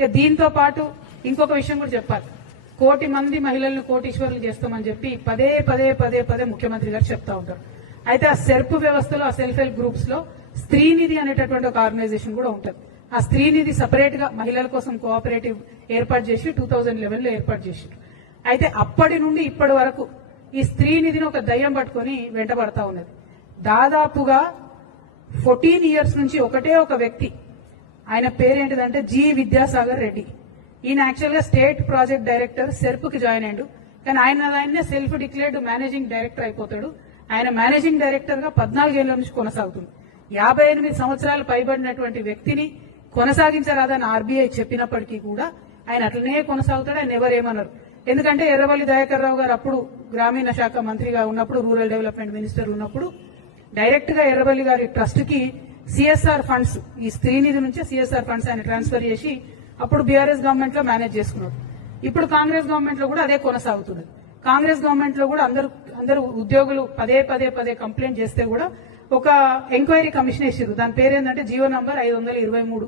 ఇక దీంతో పాటు ఇంకొక విషయం కూడా చెప్పాలి. 1 కోటి మంది మహిళలను కోటీశ్వరులు చేస్తామని చెప్పి పదే పదే పదే పదే ముఖ్యమంత్రి గారు చెప్తా ఉంటారు. అయితే ఆ సెర్ప్ వ్యవస్థలో, ఆ సెల్ఫ్ హెల్ప్ గ్రూప్స్ లో స్త్రీనిధి అనేటటువంటి ఒక ఆర్గనైజేషన్ కూడా ఉంటుంది. ఆ స్త్రీనిధి సపరేట్ గా మహిళల కోసం కోఆపరేటివ్ ఏర్పాటు చేసి 2011 లో ఏర్పాటు చేశారు. అయితే అప్పటి నుండి ఇప్పటి వరకు ఈ స్త్రీనిధిని ఒక దయ్యం పట్టుకొని వెంటబడతా ఉన్నది. దాదాపుగా 14 ఇయర్స్ నుంచి ఒకటే ఒక వ్యక్తి, ఆయన పేరేంటిదంటే జి విద్యాసాగర్ రెడ్డి. ఈయన యాక్చువల్ గా స్టేట్ ప్రాజెక్ట్ డైరెక్టర్ సెర్ప్ కి జాయిన్ అయ్యాడు. కానీ ఆయనే సెల్ఫ్ డిక్లేర్డ్ మేనేజింగ్ డైరెక్టర్ అయిపోతాడు. ఆయన మేనేజింగ్ డైరెక్టర్ గా 14 ఏళ్ల నుంచి కొనసాగుతుంది. 58 సంవత్సరాలు పైబడినటువంటి వ్యక్తిని కొనసాగించరాదని ఆర్బీఐ చెప్పినప్పటికీ కూడా ఆయన అట్లనే కొనసాగుతాడు. ఆయన ఎవరేమన్నారు. ఎందుకంటే ఎర్రవల్లి దయాకర్ రావు గారు అప్పుడు గ్రామీణ శాఖ మంత్రిగా ఉన్నప్పుడు, రూరల్ డెవలప్మెంట్ మినిస్టర్ ఉన్నప్పుడు డైరెక్ట్ గా ఎర్రవల్లి గారి ట్రస్ట్ కి సిఎస్ఆర్ ఫండ్స్, ఈ స్త్రీనిధి నుంచే సిఎస్ఆర్ ఫండ్స్ ఆయన ట్రాన్స్ఫర్ చేసి అప్పుడు బీఆర్ఎస్ గవర్నమెంట్ లో మేనేజ్ చేసుకున్నారు. ఇప్పుడు కాంగ్రెస్ గవర్నమెంట్ లో కూడా అదే కొనసాగుతున్నది. కాంగ్రెస్ గవర్నమెంట్ లో కూడా అందరూ ఉద్యోగులు పదే పదే పదే కంప్లైంట్ చేస్తే కూడా ఒక ఎంక్వైరీ కమిషన్ వేసారు. దాని పేరేందంటే జీవో నంబర్ 523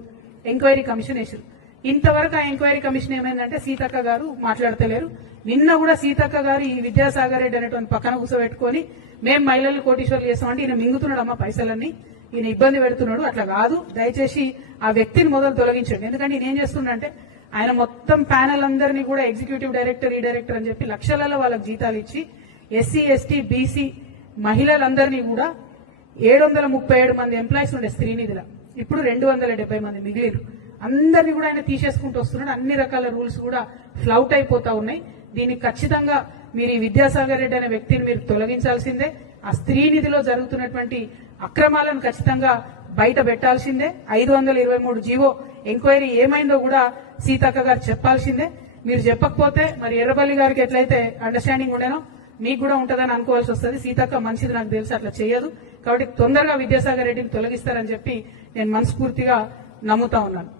ఎంక్వైరీ కమిషన్ వేసారు. ఇంతవరకు ఆ ఎంక్వైరీ కమిషన్ ఏమైందంటే సీతక్క గారు మాట్లాడతలేరు. నిన్న కూడా సీతక్క గారు ఈ విద్యాసాగర్ రెడ్డి అనేటువంటి పక్కన కూర్చోబెట్టుకొని మేము మహిళలు కోటీశ్వర్లు చేస్తామంటే ఈయన మింగుతున్నాడు అమ్మ పైసలన్నీ, ఈయన ఇబ్బంది పెడుతున్నాడు, అట్లా కాదు, దయచేసి ఆ వ్యక్తిని మొదలు తొలగించండి. ఎందుకంటే ఈయన ఏం చేస్తుండంటే ఆయన మొత్తం ప్యానెల్ అందరినీ కూడా ఎగ్జిక్యూటివ్ డైరెక్టర్, ఈ డైరెక్టర్ అని చెప్పి లక్షలలో వాళ్ళకి జీతాలు ఇచ్చి ఎస్సీ, ఎస్టీ, బీసీ మహిళలందరినీ కూడా 737 మంది ఎంప్లాయీస్ ఉండే స్త్రీనిధిలో ఇప్పుడు 270 మంది మిగిలిరు. అందరినీ కూడా ఆయన తీసేసుకుంటూ వస్తున్నాడు. అన్ని రకాల రూల్స్ కూడా ఫ్లౌట్ అయిపోతా ఉన్నాయి. దీనికి ఖచ్చితంగా మీరు ఈ విద్యాసాగర్ రెడ్డి అనే వ్యక్తిని మీరు తొలగించాల్సిందే. ఆ స్త్రీనిధిలో జరుగుతున్నటువంటి అక్రమాలను ఖచ్చితంగా బయట పెట్టాల్సిందే. 523 జీవో ఎంక్వైరీ ఏమైందో కూడా సీతక్క గారు చెప్పాల్సిందే. మీరు చెప్పకపోతే మరి ఎర్రబల్లి గారికి ఎట్లయితే అండర్స్టాండింగ్ ఉండేనో మీకు కూడా ఉంటుందని అనుకోవాల్సి వస్తుంది. సీతక్క మంచిది, నాకు తెలుసు, అట్లా చేయదు. కాబట్టి తొందరగా విద్యాసాగర్ రెడ్డిని తొలగిస్తారని చెప్పి నేను మనస్ఫూర్తిగా నమ్ముతా ఉన్నాను.